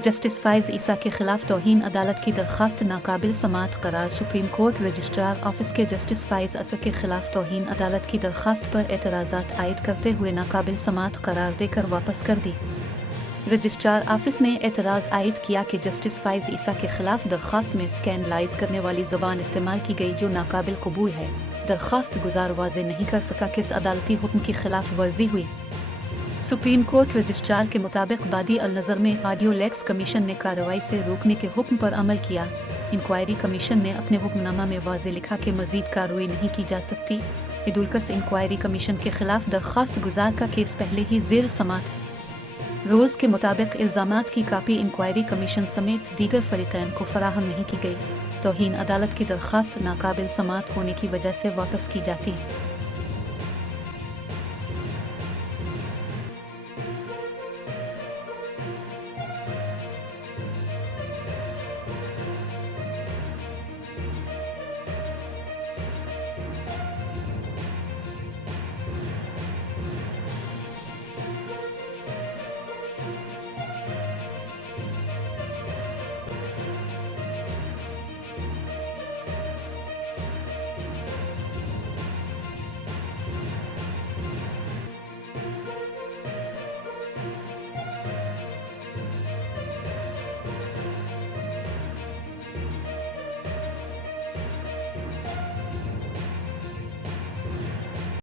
Justice Faiz ईसा के खिलाफ तौहीन अदालत की दरख्वास्त नाकाबिल समात करार। सुप्रीम कोर्ट रजिस्ट्रार ऑफिस के जस्टिस फ़ाइज़ ईसा के खिलाफ तौहीन अदालत की दरख्वास्त पर एतराज़ात आयद करते हुए नाकाबिल समात करार देकर वापस कर दी। रजिस्ट्रार ऑफिस ने एतराज़ आयद किया कि जस्टिस फ़ाइज़ ईसा के खिलाफ दरख्वास्त में स्कैंडलाइज करने वाली ज़बान इस्तेमाल की गई जो नाकाबिल कबूल है। दरख्वास्त गुजार वाज़े नहीं कर सका किस अदालती हुक्म की खिलाफ वर्जी हुई। सुप्रीम कोर्ट रजिस्ट्रार के मुताबिक बादी अल-नज़र में ऑडियो लेक्स कमीशन ने कार्रवाई से रोकने के हुक्म पर अमल किया। इंक्वायरी कमीशन ने अपने हुक्मनामा में वाज़े लिखा कि मज़ीद कार्रवाई नहीं की जा सकती। एडुल्कस इंक्वायरी कमीशन के खिलाफ दरख्वास्त गुजार का केस पहले ही ज़ेर समात है। रोज़ के मुताबिक इल्ज़ामात की कापी इंक्वायरी कमीशन समेत दीगर फरीक़ैन को फराहम नहीं की गई। तौहीन अदालत की दरख्वास्त नाकाबिल समात होने की वजह से वापस की जाती है।